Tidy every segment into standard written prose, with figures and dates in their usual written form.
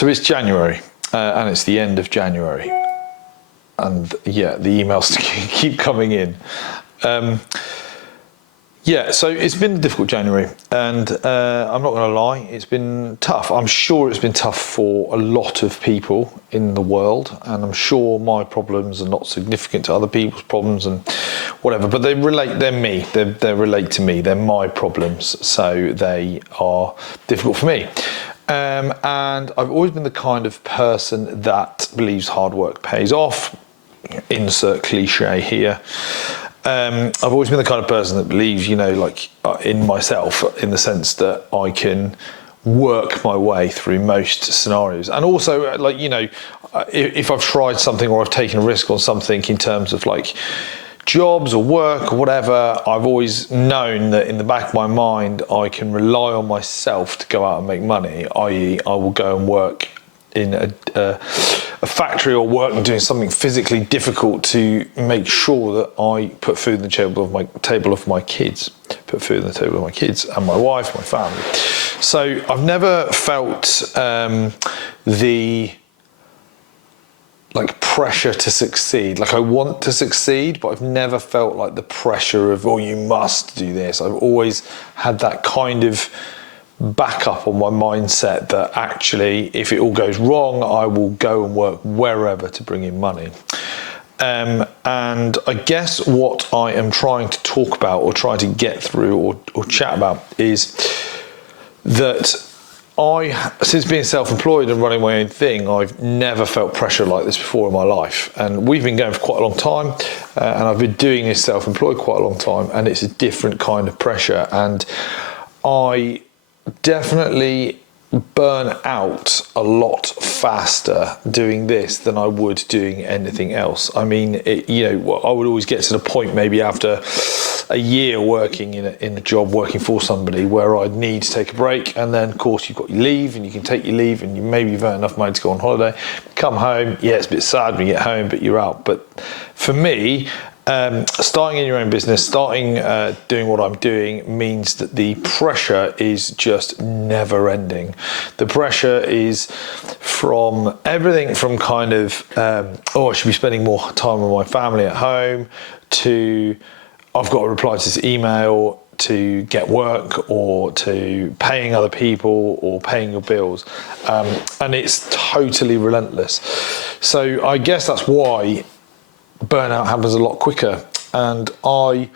So it's January, and it's the end of January. And yeah, the emails keep coming in. Yeah, so it's been a difficult January, and I'm not going to lie, it's been tough. I'm sure it's been tough for a lot of people in the world, and I'm sure my problems are not significant to other people's problems and whatever, but they're me, they relate to me, they're my problems, so they are difficult for me. And I've always been the kind of person that believes hard work pays off, insert cliche here. I've always been the kind of person that believes, in myself, in the sense that I can work my way through most scenarios. And also, if I've tried something or I've taken a risk on something in terms of jobs or work or whatever, I've always known that in the back of my mind, I can rely on myself to go out and make money, i.e. I will go and work in a factory or work and doing something physically difficult to make sure that I put food on the table of my kids, and my wife, my family. So I've never felt the pressure to succeed. I want to succeed, but I've never felt the pressure of, you must do this. I've always had that kind of backup on my mindset that actually, if it all goes wrong, I will go and work wherever to bring in money. And I guess what I am trying to talk about or try to get through or chat about is that since being self-employed and running my own thing, I've never felt pressure like this before in my life. And we've been going for quite a long time, and I've been doing this self-employed quite a long time, and it's a different kind of pressure. And I definitely burn out a lot faster doing this than I would doing anything else. I mean, I would always get to the point maybe after a year working in a job, working for somebody, where I'd need to take a break. And then, of course, you've got your leave, and you can take your leave, and you've earned enough money to go on holiday. Come home, yeah, it's a bit sad when you get home, but you're out. But for me, starting in your own business, doing what I'm doing means that the pressure is just never ending. The pressure is from everything from kind of, I should be spending more time with my family at home, to I've got to reply to this email, to get work, or to paying other people or paying your bills. And it's totally relentless. So I guess that's why burnout happens a lot quicker, and I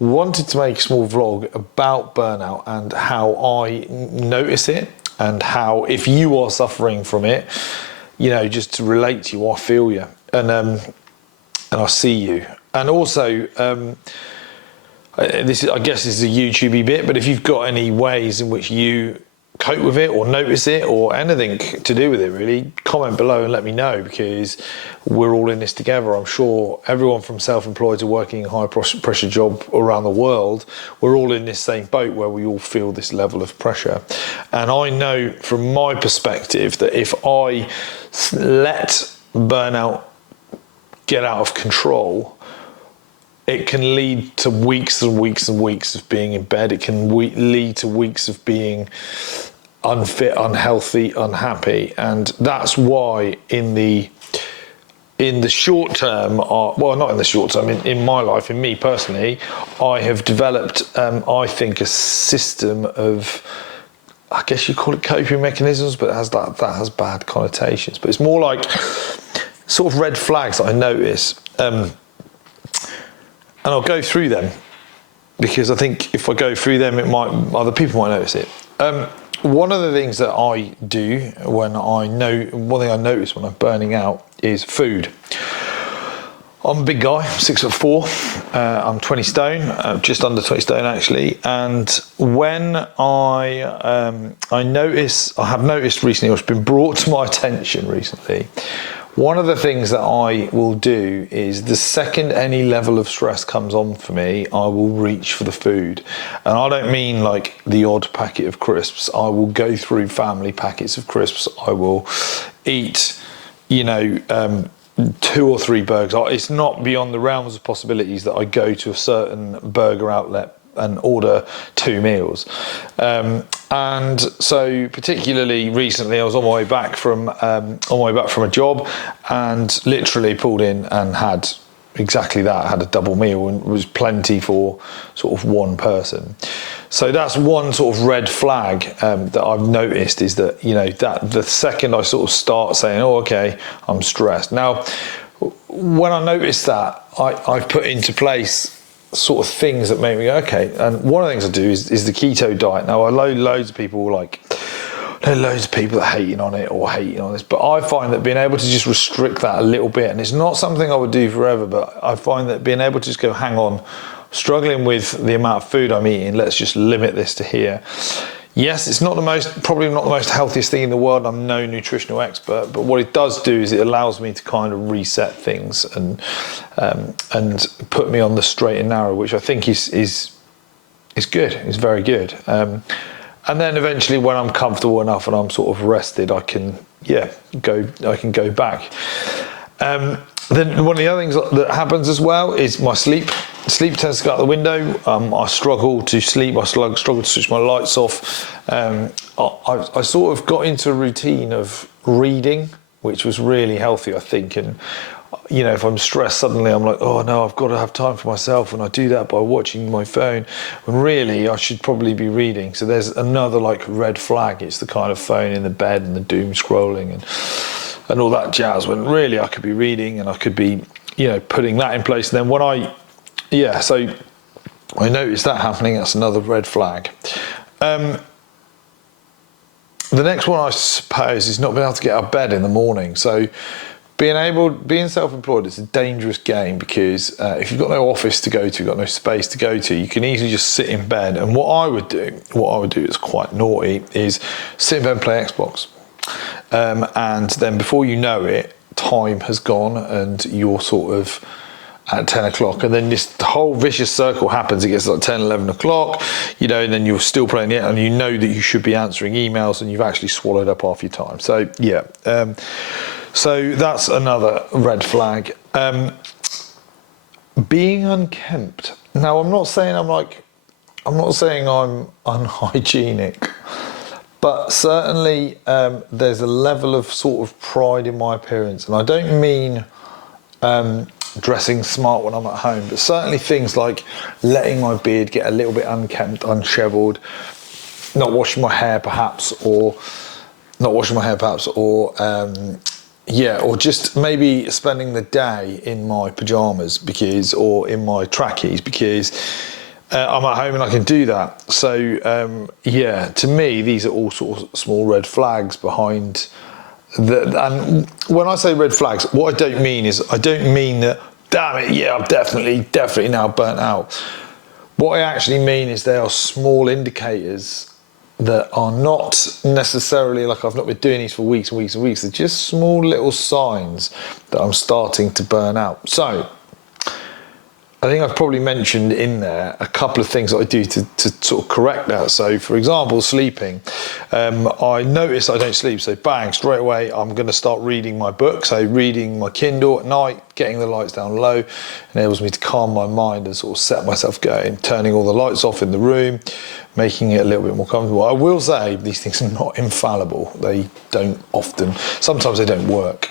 wanted to make a small vlog about burnout and how I notice it, and how, if you are suffering from it, just to relate to you, I feel you, and I see you. And also, I guess this is a YouTubey bit, but if you've got any ways in which you cope with it or notice it or anything to do with it, really, comment below and let me know, because we're all in this together. I'm sure everyone from self-employed to working a high pressure job around the world, we're all in this same boat where we all feel this level of pressure. And I know from my perspective that if I let burnout get out of control, it can lead to weeks and weeks and weeks of being in bed. It can lead to weeks of being unfit, unhealthy, unhappy. And that's why in the short term, not in the short term, in my life, in me personally, I have developed, I think, a system of, I guess you call it coping mechanisms, but that has bad connotations. But it's more like sort of red flags that I notice. And I'll go through them, because I think if I go through them, other people might notice it. One of the things that I do one thing I notice when I'm burning out is food. I'm a big guy, 6'4". I'm 20 stone, just under 20 stone actually. And when I have noticed recently, or it's been brought to my attention recently, one of the things that I will do is, the second any level of stress comes on for me, I will reach for the food. And I don't mean like the odd packet of crisps. I will go through family packets of crisps. I will eat, 2 or 3 burgers. It's not beyond the realms of possibilities that I go to a certain burger outlet and order 2 meals. And so particularly recently, I was on my way back from a job, and literally pulled in and had exactly that. I had a double meal, and was plenty for sort of one person. So that's one sort of red flag that I've noticed, is that, you know, that the second I sort of start saying, oh, okay, I'm stressed. Now, when I noticed that, I've put into place sort of things that make me go, okay. And one of the things I do is the keto diet. Now, I know loads of people that are hating on it or hating on this, but I find that being able to just restrict that a little bit, and it's not something I would do forever, but I find that being able to just go, hang on, struggling with the amount of food I'm eating, let's just limit this to here. Yes, it's probably not the most healthiest thing in the world. I'm no nutritional expert, but what it does do is it allows me to kind of reset things and put me on the straight and narrow, which I think is good. It's very good. And then eventually, when I'm comfortable enough and I'm sort of rested, I can go back. Then one of the other things that happens as well is my sleep. Sleep tends to go out the window. I struggle to sleep. I struggle to switch my lights off. I sort of got into a routine of reading, which was really healthy, I think. And, you know, if I'm stressed, suddenly I'm like, oh no, I've got to have time for myself. And I do that by watching my phone, when really I should probably be reading. So there's another like red flag. It's the kind of phone in the bed and the doom scrolling and all that jazz, when really I could be reading and I could be, you know, putting that in place. And then so I noticed that happening. That's another red flag. The next one, I suppose, is not being able to get out of bed in the morning. So being self-employed is a dangerous game, because if you've got no office to go to, you've got no space to go to, you can easily just sit in bed. And what I would do is quite naughty, is sit in bed and play Xbox. And then before you know it, time has gone and you're sort of at 10 o'clock, and then the whole vicious circle happens. It gets like 10, 11 o'clock, you know, and then you're still playing it, and you know that you should be answering emails, and you've actually swallowed up half your time. So yeah, so that's another red flag. Being unkempt. Now, I'm not saying I'm unhygienic, but certainly there's a level of sort of pride in my appearance, and I don't mean dressing smart when I'm at home, but certainly things like letting my beard get a little bit unkempt, unsheveled, not washing my hair perhaps, or just maybe spending the day in my pajamas or in my trackies, because I'm at home and I can do that. So to me, these are all sort of small red flags behind. And when I say red flags, what I don't mean that, damn it, yeah, I'm definitely now burnt out. What I actually mean is they are small indicators that are not necessarily like I've not been doing these for weeks and weeks and weeks. They're just small little signs that I'm starting to burn out. So I think I've probably mentioned in there a couple of things that I do to sort of correct that. So, for example, sleeping. I notice I don't sleep, so bang, straight away I'm going to start reading my book. So reading my Kindle at night, getting the lights down low, enables me to calm my mind and sort of set myself going, turning all the lights off in the room, making it a little bit more comfortable. I will say these things are not infallible. They don't often, sometimes they don't work.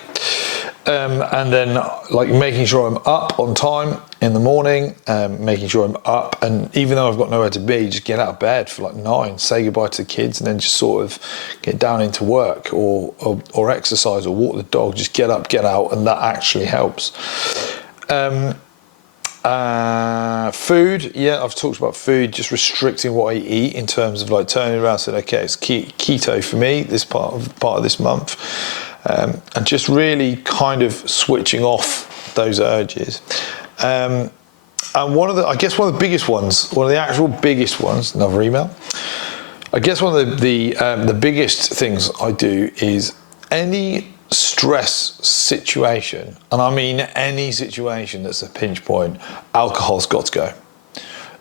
And then like making sure I'm up on time in the morning, making sure I'm up, and even though I've got nowhere to be, just get out of bed for like 9, say goodbye to the kids, and then just sort of get down into work or exercise or walk the dog. Just get up, get out, and that actually helps. Food, yeah, I've talked about food, just restricting what I eat in terms of like turning around and saying, okay, it's keto for me this part of this month. And just really kind of switching off those urges. And one of the biggest ones, another email. I guess one of the biggest things I do is any stress situation, and I mean any situation that's a pinch point, alcohol's got to go.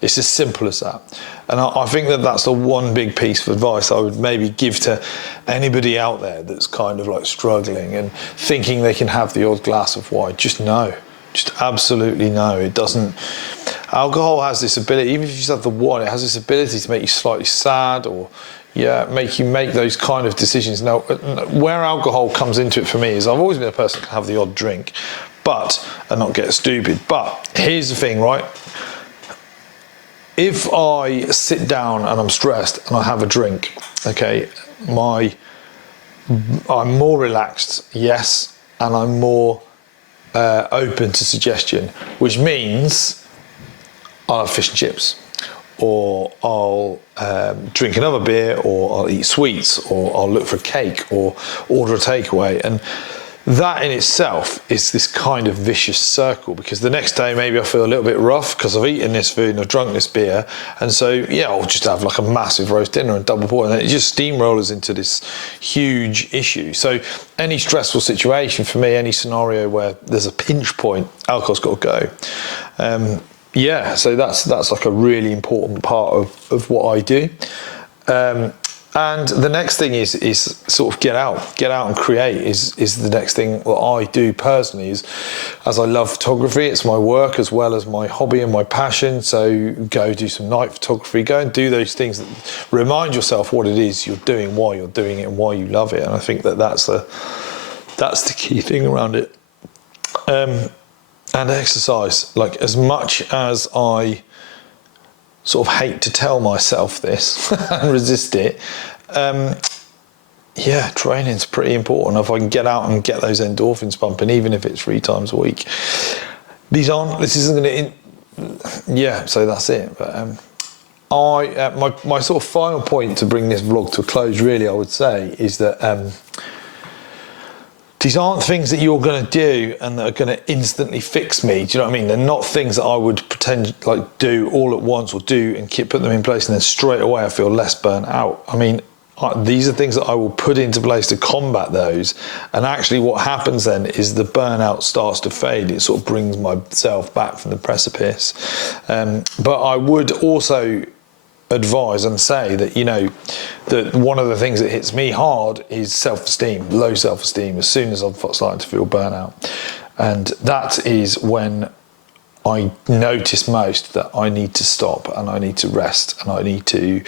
It's as simple as that. And I think that's the one big piece of advice I would maybe give to anybody out there that's kind of like struggling and thinking they can have the odd glass of wine. Just no. Just absolutely no. It doesn't. Alcohol has this ability, even if you just have the one, it has this ability to make you slightly sad, or make you make those kind of decisions. Now, where alcohol comes into it for me is I've always been a person who can have the odd drink, and not get stupid. But here's the thing, right? If I sit down and I'm stressed and I have a drink, okay, I'm more relaxed, yes, and I'm more open to suggestion, which means I'll have fish and chips, or I'll drink another beer, or I'll eat sweets, or I'll look for a cake, or order a takeaway. And that in itself is this kind of vicious circle, because the next day maybe I feel a little bit rough because I've eaten this food and I've drunk this beer, and so I'll just have like a massive roast dinner and double boil, and then it just steamrollers into this huge issue. So any stressful situation for me, any scenario where there's a pinch point, alcohol's got to go. So that's like a really important part of what I do. And the next thing is sort of get out and create is the next thing that I do personally. Is, as I love photography, it's my work as well as my hobby and my passion. So go do some night photography, go and do those things that remind yourself what it is you're doing, why you're doing it, and why you love it. And I think that's the key thing around it. And exercise, like, as much as I sort of hate to tell myself this and resist it, training's pretty important. If I can get out and get those endorphins pumping, even if it's 3 times a week. This isn't going to, so that's it. But my sort of final point to bring this vlog to a close, really, I would say, is that these aren't things that you're going to do and that are going to instantly fix me. Do you know what I mean? They're not things that I would pretend like do all at once, or do and put them in place and then straight away I feel less burnt out. I mean, these are things that I will put into place to combat those. And actually what happens then is the burnout starts to fade. It sort of brings myself back from the precipice. But I would also advise and say that, that one of the things that hits me hard is self-esteem, low self-esteem, as soon as I'm starting to feel burnout. And that is when I notice most that I need to stop, and I need to rest, and I need to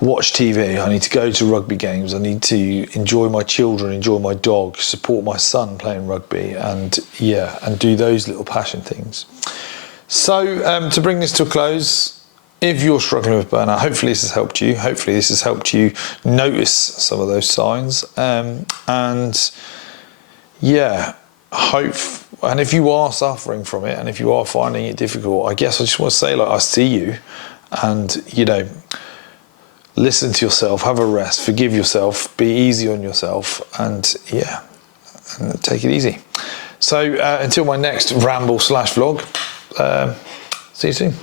watch TV, I need to go to rugby games, I need to enjoy my children, enjoy my dog, support my son playing rugby, and do those little passion things. So to bring this to a close, if you're struggling with burnout, hopefully this has helped you. Hopefully this has helped you notice some of those signs. And if you are suffering from it, and if you are finding it difficult, I guess I just want to say, I see you, and, listen to yourself, have a rest, forgive yourself, be easy on yourself, and take it easy. So until my next ramble/vlog, see you soon.